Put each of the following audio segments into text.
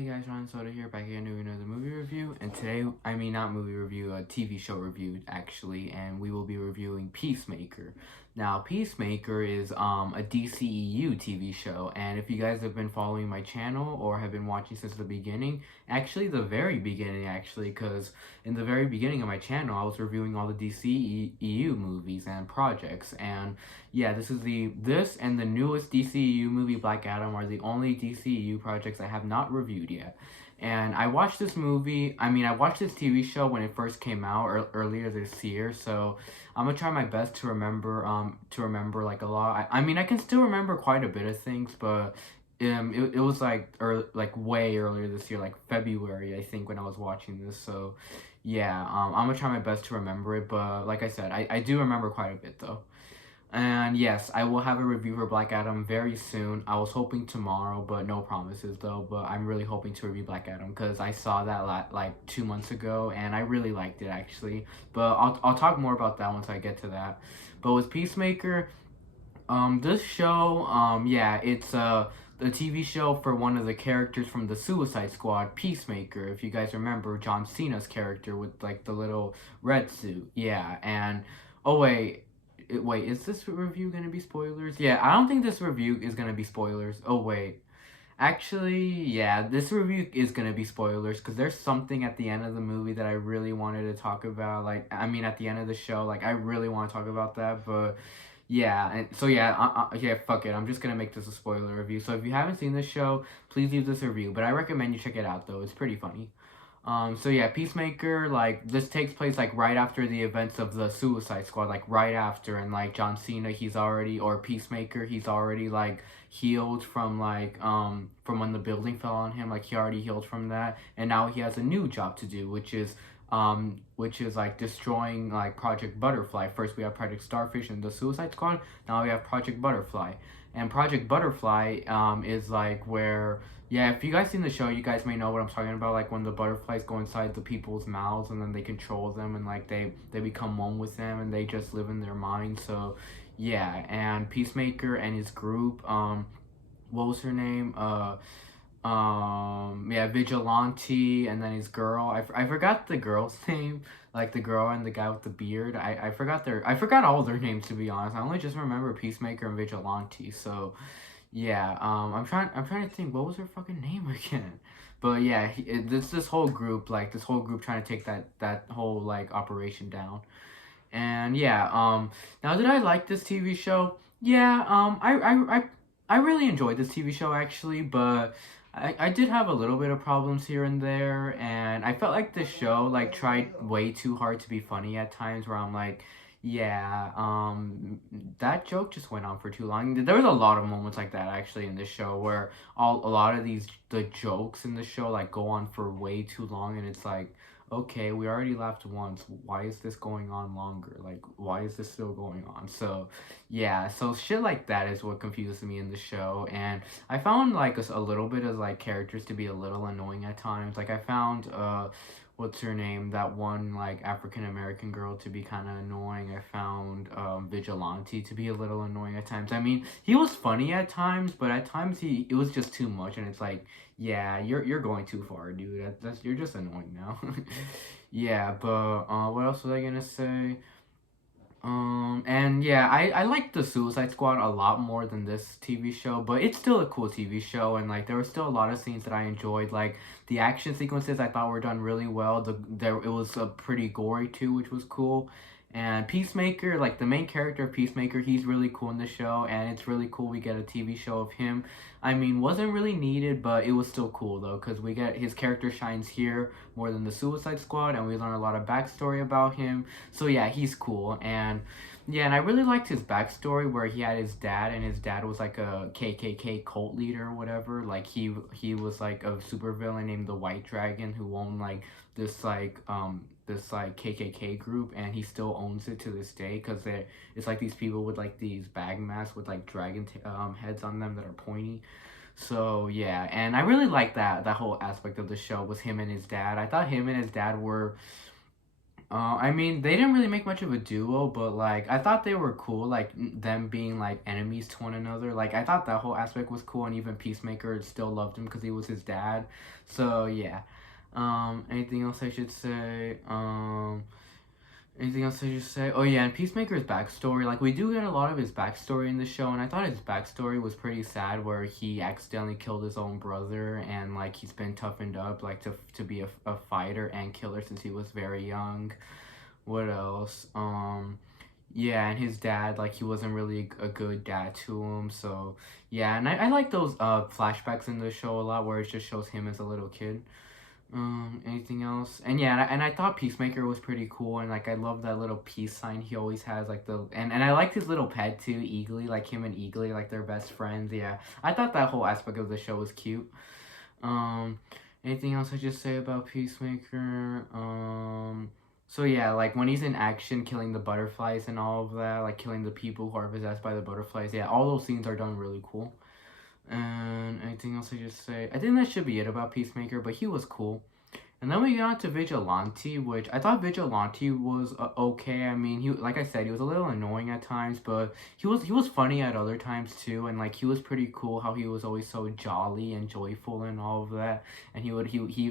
Hey guys, Ron Soda here, back again doing another movie review, and today, not movie review, a TV show review, actually, and we will be reviewing Peacemaker. Now, Peacemaker is, a DCEU TV show, and if you guys have been following my channel, or have been watching since the beginning, actually, the very beginning, because in the very beginning of my channel, I was reviewing all the DCEU movies and projects, and yeah, this and the newest DCEU movie, Black Adam, are the only DCEU projects I have not reviewed yet. And I watched this I watched this TV show when it first came out earlier this year, so I'm gonna try my best to remember like a lot. I can still remember quite a bit of things, but it was like way earlier this year, like February, I think, when I was watching this. So yeah, I'm gonna try my best to remember it, but like I said, I do remember quite a bit though. And yes, I will have a review for Black Adam very soon. I was hoping tomorrow, but no promises though. But I'm really hoping to review Black Adam because I saw that like 2 months ago and I really liked it actually. But I'll talk more about that once I get to that. But with Peacemaker, this show, yeah, it's a TV show for one of the characters from the Suicide Squad, Peacemaker. If you guys remember John Cena's character with like the little red suit, yeah. And oh wait, is this review gonna be spoilers? Yeah, I don't think this review is gonna be spoilers. Oh wait, actually, yeah, this review is gonna be spoilers because there's something at the end of the movie that I really wanted to talk about. At the end of the show, like I really want to talk about that, but yeah, and so yeah, yeah, fuck it. I'm just gonna make this a spoiler review. So if you haven't seen this show, please leave this review. But I recommend you check it out though. It's pretty funny. So yeah, Peacemaker, like, this takes place, like, right after the events of the Suicide Squad, like, right after, and, like, John Cena, or Peacemaker, he's already, like, healed from, from when the building fell on him, like, he already healed from that, and now he has a new job to do, like, destroying, like, Project Butterfly. First we have Project Starfish and the Suicide Squad, now we have Project Butterfly. And Project Butterfly, is, like, where, yeah, if you guys seen the show, you guys may know what I'm talking about, like, when the butterflies go inside the people's mouths, and then they control them, and, like, they become one with them, and they just live in their mind, so, yeah, and Peacemaker and his group, what was her name, yeah, Vigilante, and then his girl, I forgot the girl's name, like the girl and the guy with the beard. I forgot all their names, to be honest. I only just remember Peacemaker and Vigilante. So yeah, I'm trying to think, what was her fucking name again? But yeah, this whole group, trying to take that whole like operation down. And yeah, now, did I like this TV show? Yeah, I really enjoyed this TV show actually, but I did have a little bit of problems here and there, and I felt like the show like tried way too hard to be funny at times, where I'm like, yeah, that joke just went on for too long. There was a lot of moments like that actually in this show, where a lot of the jokes in the show like go on for way too long, and it's like, okay, we already laughed once. Why is this going on longer? Like, why is this still going on? So, yeah, so shit like that is what confuses me in the show. And I found, like, a little bit of, like, characters to be a little annoying at times. Like, I found, what's her name? That one, like, African-American girl to be kind of annoying. I found, Vigilante to be a little annoying at times. I mean, he was funny at times, but at times it was just too much, and it's like, yeah, you're going too far, dude. You're just annoying now. Yeah, but what else was I gonna say? And yeah, I like the Suicide Squad a lot more than this TV show, but it's still a cool TV show, and like there were still a lot of scenes that I enjoyed. Like the action sequences I thought were done really well. It was pretty gory too, which was cool. And Peacemaker, like the main character of Peacemaker, he's really cool in the show, and it's really cool we get a TV show of him. I mean, wasn't really needed, but it was still cool though, because we get his character shines here more than the Suicide Squad, and we learn a lot of backstory about him. So yeah, he's cool. And yeah, and I really liked his backstory, where he had his dad, and his dad was like a KKK cult leader or whatever. Like he was like a supervillain named the White Dragon, who owned like this like KKK group, and he still owns it to this day, because it's like these people with like these bag masks with like dragon heads on them that are pointy. So yeah, and I really like that whole aspect of the show was him and his dad. I thought him and his dad were I mean, they didn't really make much of a duo, but like I thought they were cool, like them being like enemies to one another. Like I thought that whole aspect was cool, and even Peacemaker still loved him because he was his dad. So yeah. Anything else I should say? Anything else I should say? Oh yeah, and Peacemaker's backstory. Like we do get a lot of his backstory in the show, and I thought his backstory was pretty sad, where he accidentally killed his own brother, and like he's been toughened up, like to be a fighter and killer since he was very young. What else? Yeah, and his dad, like he wasn't really a good dad to him. So yeah, and I like those flashbacks in the show a lot, where it just shows him as a little kid. Anything else? And yeah, and I thought Peacemaker was pretty cool, and like I love that little peace sign he always has, like and I liked his little pet too, Eagly, like him and Eagly, like they're best friends. Yeah, I thought that whole aspect of the show was cute. Um, Anything else I just say about Peacemaker? So yeah, like when he's in action, killing the butterflies and all of that, like killing the people who are possessed by the butterflies. Yeah, all those scenes are done really cool. And anything else I just say? I think that should be it about Peacemaker, but he was cool. And then we got on to Vigilante, which I thought Vigilante was okay. I mean, he like I said, he was a little annoying at times, but he was funny at other times too, and like he was pretty cool. How he was always so jolly and joyful and all of that. And he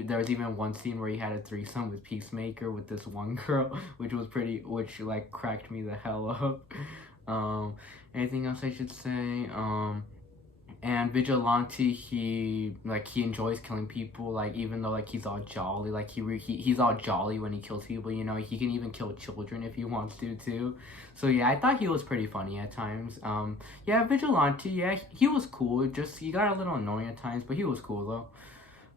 there was even one scene where he had a threesome with Peacemaker with this one girl, which like cracked me the hell up. Um, Anything else I should say? And Vigilante, he enjoys killing people, like even though like he's all jolly, like he's all jolly when he kills people, he can even kill children if he wants to too. So yeah, I thought he was pretty funny at times. Yeah, Vigilante, yeah, he was cool, just he got a little annoying at times, but he was cool though.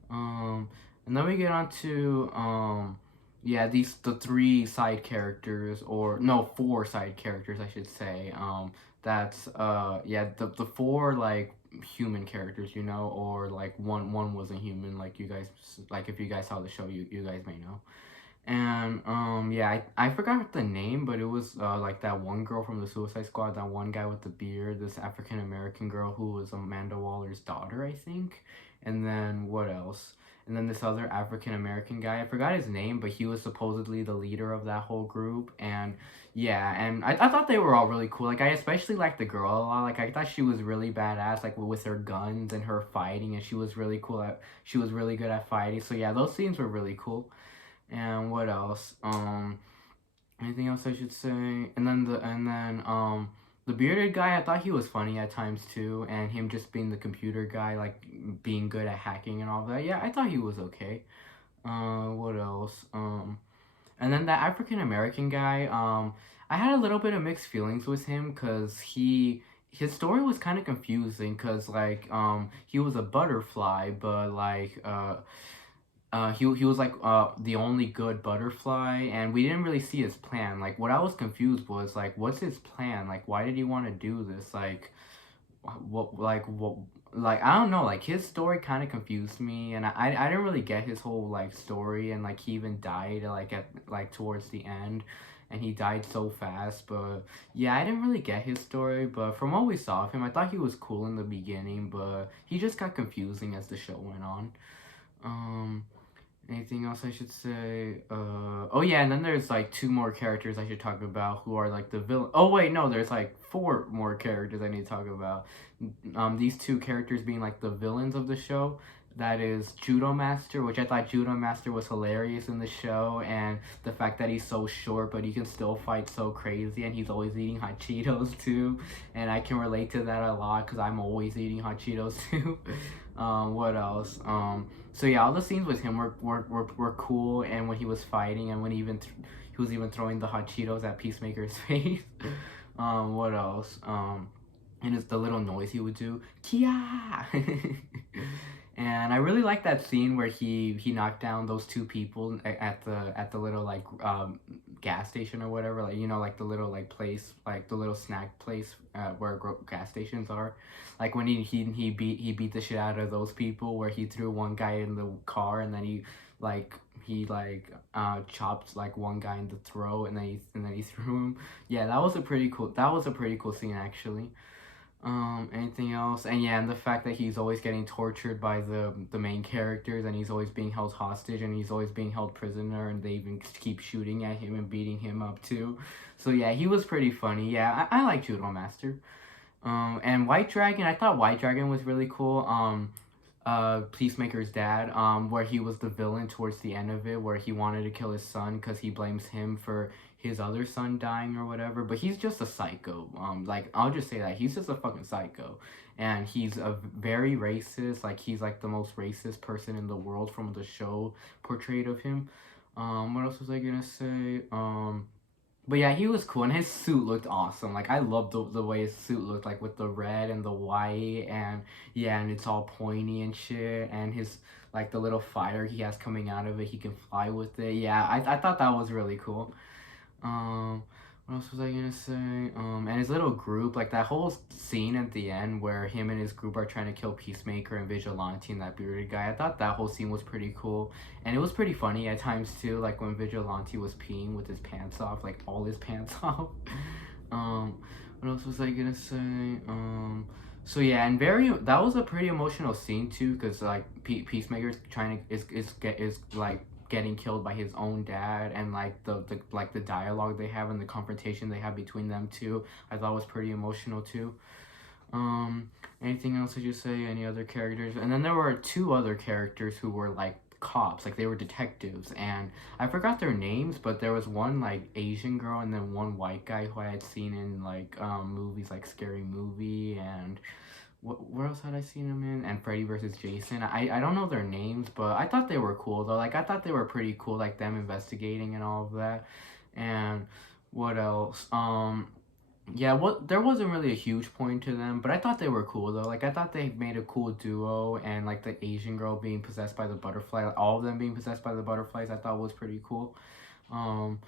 And then we get on to yeah, the three side characters, or no, four side characters I should say. That's yeah, the four like human characters, or like one wasn't human, like you guys, like if you guys saw the show, you guys may know. And yeah, I forgot the name, but it was like that one girl from the Suicide Squad, that one guy with the beard, this African American girl who was Amanda Waller's daughter, I think. And then what else? And then this other African American guy, I forgot his name, but he was supposedly the leader of that whole group. And yeah, and I thought they were all really cool. Like I especially liked the girl a lot. Like I thought she was really badass, like with her guns and her fighting, and she was really cool she was really good at fighting. So yeah, those scenes were really cool. And what else? Anything else I should say? The bearded guy, I thought he was funny at times too, and him just being the computer guy, like being good at hacking and all that. Yeah, I thought he was okay. What else? And then that African American guy, I had a little bit of mixed feelings with him because his story was kind of confusing because like he was a butterfly, but like he was like the only good butterfly, and we didn't really see his plan. Like what I was confused was like, what's his plan? Like why did he want to do this? What like I don't know, like his story kind of confused me, and I didn't really get his whole like story, and like he even died like at like towards the end, and he died so fast. But yeah, I didn't really get his story, but from what we saw of him, I thought he was cool in the beginning, but he just got confusing as the show went on. um Anything else I should say? Oh yeah, and then there's like two more characters I should talk about who are like the villain. Oh wait, no, there's like four more characters I need to talk about. These two characters being like the villains of the show. That is Judo Master, which I thought Judo Master was hilarious in the show, and the fact that he's so short but he can still fight so crazy, and he's always eating hot Cheetos too, and I can relate to that a lot because I'm always eating hot Cheetos too. What else? So yeah, all the scenes with him were cool, and when he was fighting, and when he was even throwing the hot Cheetos at Peacemaker's face. What else? And it's the little noise he would do, Kia. And I really like that scene where he knocked down those two people at the little like gas station or whatever, like like the little like place, like the little snack place where gas stations are. Like when he beat the shit out of those people, where he threw one guy in the car, and then he chopped like one guy in the throat, and then he threw him. Yeah, that was a pretty cool scene actually. Anything else? And yeah, and the fact that he's always getting tortured by the main characters, and he's always being held hostage, and he's always being held prisoner, and they even keep shooting at him and beating him up too. So yeah, he was pretty funny. Yeah, I like Judo Master. And White Dragon, I thought White Dragon was really cool. Peacemaker's dad, where he was the villain towards the end of it, where he wanted to kill his son because he blames him for his other son dying or whatever. But he's just a psycho. Like I'll just say that he's just a fucking psycho, and he's a very racist. Like he's like the most racist person in the world from the show portrayed of him. What else was I gonna say? But yeah, he was cool, and his suit looked awesome. Like I loved the way his suit looked, like with the red and the white, and yeah, and it's all pointy and shit, and his like the little fire he has coming out of it, he can fly with it. Yeah, I thought that was really cool. Um, what else was I gonna say? And his little group, like that whole scene at the end where him and his group are trying to kill Peacemaker and Vigilante and that bearded guy. I thought that whole scene was pretty cool, and it was pretty funny at times too. Like when Vigilante was peeing with his pants off, like all his pants off. um, what else was I gonna say? So yeah, and very that was a pretty emotional scene too, cause like Peacemaker's trying to is like getting killed by his own dad, and like the dialogue they have and the confrontation they have between them two, I thought was pretty emotional too. Um, Anything else did you say? Any other characters? And then there were two other characters who were like cops, like they were detectives, and I forgot their names, but there was one like Asian girl and then one white guy who I had seen in like movies like Scary Movie and where else had I seen them in? And Freddy versus Jason. I don't know their names, but I thought they were cool though. Like I thought they were pretty cool, like them investigating and all of that. And what else? Yeah, what there wasn't really a huge point to them, but I thought they were cool though. Like I thought they made a cool duo, and like the Asian girl being possessed by the butterfly, like, all of them being possessed by the butterflies, I thought was pretty cool. Um,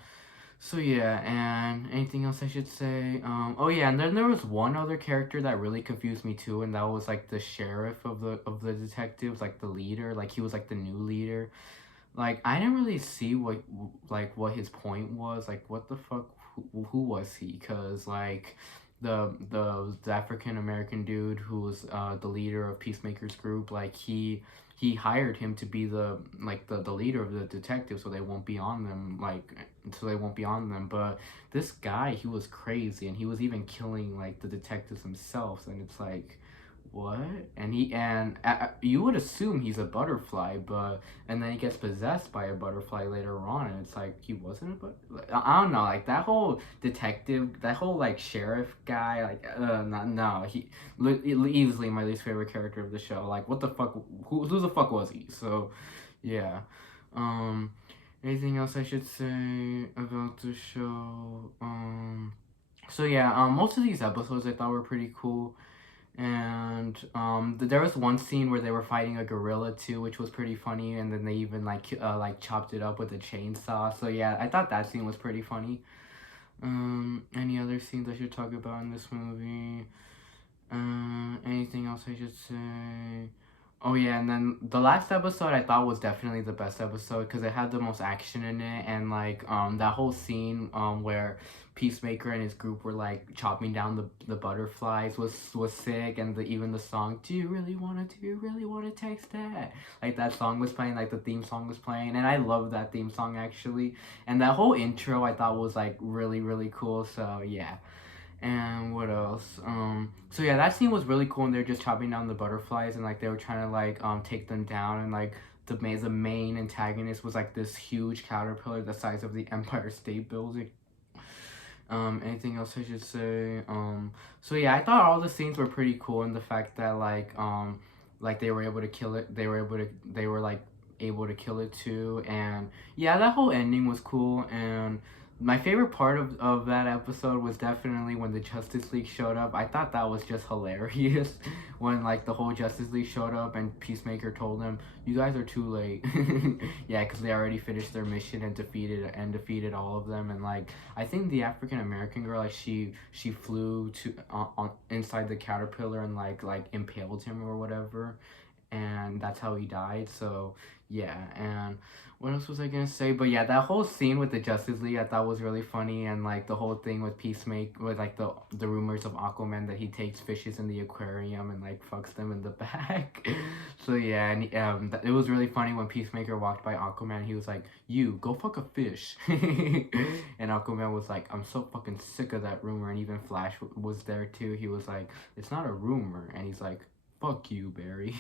so yeah, and anything else I should say? Oh yeah, and then there was one other character that really confused me too, and that was like the sheriff of the detectives, like the leader, like he was like the new leader. Like I didn't really see what his point was. Like what the fuck? Who was he? Cause like the African American dude who was the leader of Peacemaker's group, like he hired him to be the leader of the detectives, so they won't be on them, but this guy, he was crazy, and he was even killing like the detectives themselves, and it's like what? And you would assume he's a butterfly, but and then he gets possessed by a butterfly later on, and it's like he wasn't a butterfly. I don't know, like that whole detective, that whole like sheriff guy, like no, easily my least favorite character of the show. Like what the fuck? Who the fuck was he? So, yeah. Um, Anything else I should say about the show? So yeah, most of these episodes I thought were pretty cool. And there was one scene where they were fighting a gorilla too, which was pretty funny, and then they even like chopped it up with a chainsaw. So yeah, I thought that scene was pretty funny. Any other scenes I should talk about in this movie? Anything else I should say? Oh yeah, and then the last episode I thought was definitely the best episode because it had the most action in it, and like that whole scene where Peacemaker and his group were like chopping down the butterflies was sick, and even the song do you really wanna taste that, like that song was playing, like the theme song was playing, and I love that theme song actually, and that whole intro I thought was like really cool. So yeah. And what else? So yeah, that scene was really cool, and they're just chopping down the butterflies, and like they were trying to like take them down, and like the main antagonist was like this huge caterpillar the size of the Empire State Building. Anything else I should say? So yeah, I thought all the scenes were pretty cool, and the fact that like they were able to kill it, they were like able to kill it too, and yeah, that whole ending was cool. And my favorite part of that episode was definitely when the Justice League showed up. I thought that was just hilarious when like the whole Justice League showed up and Peacemaker told them, "You guys are too late." Yeah, because they already finished their mission and defeated all of them. And like I think the African American girl, like she flew to on inside the caterpillar and like impaled him or whatever. and that's how he died. So yeah, and what else was I gonna say? But yeah, that whole scene with the Justice League I thought was really funny, and like the whole thing with Peacemaker, with like the rumors of Aquaman that he takes fishes in the aquarium and like fucks them in the back. So yeah, and it was really funny when Peacemaker walked by Aquaman. He was like, "You go fuck a fish," and Aquaman was like, "I'm so fucking sick of that rumor." And even Flash was there too. He was like, "It's not a rumor," and he's like, "Fuck you, Barry."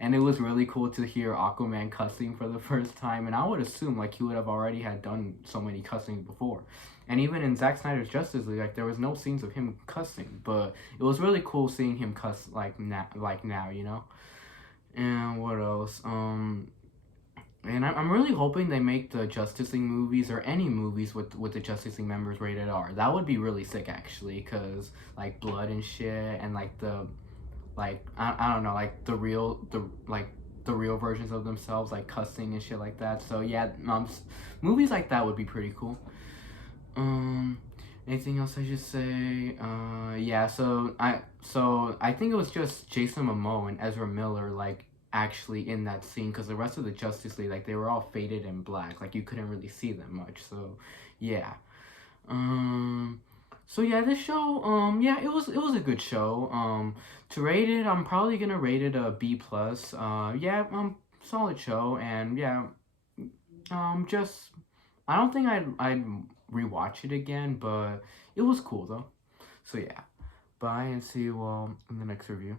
And it was really cool to hear Aquaman cussing for the first time. And I would assume like he would have already had done so many cussing before. And even in Zack Snyder's Justice League, like there was no scenes of him cussing, but it was really cool seeing him cuss like now, you know. And what else? And I'm really hoping they make the Justice League movies or any movies with the Justice League members rated R. That would be really sick actually, cause like blood and shit, and like I don't know, like the real versions of themselves, like cussing and shit like that. So yeah, movies like that would be pretty cool. Um, Anything else I should say? Yeah. So I think it was just Jason Momoa and Ezra Miller like actually in that scene, because the rest of the Justice League, like they were all faded in black, like you couldn't really see them much. So yeah. Um. So yeah, this show, yeah, it was a good show. To rate it, I'm probably gonna rate it a B plus. Yeah, solid show, and yeah, just I don't think I'd rewatch it again, but it was cool though. So yeah, bye and see you all in the next review.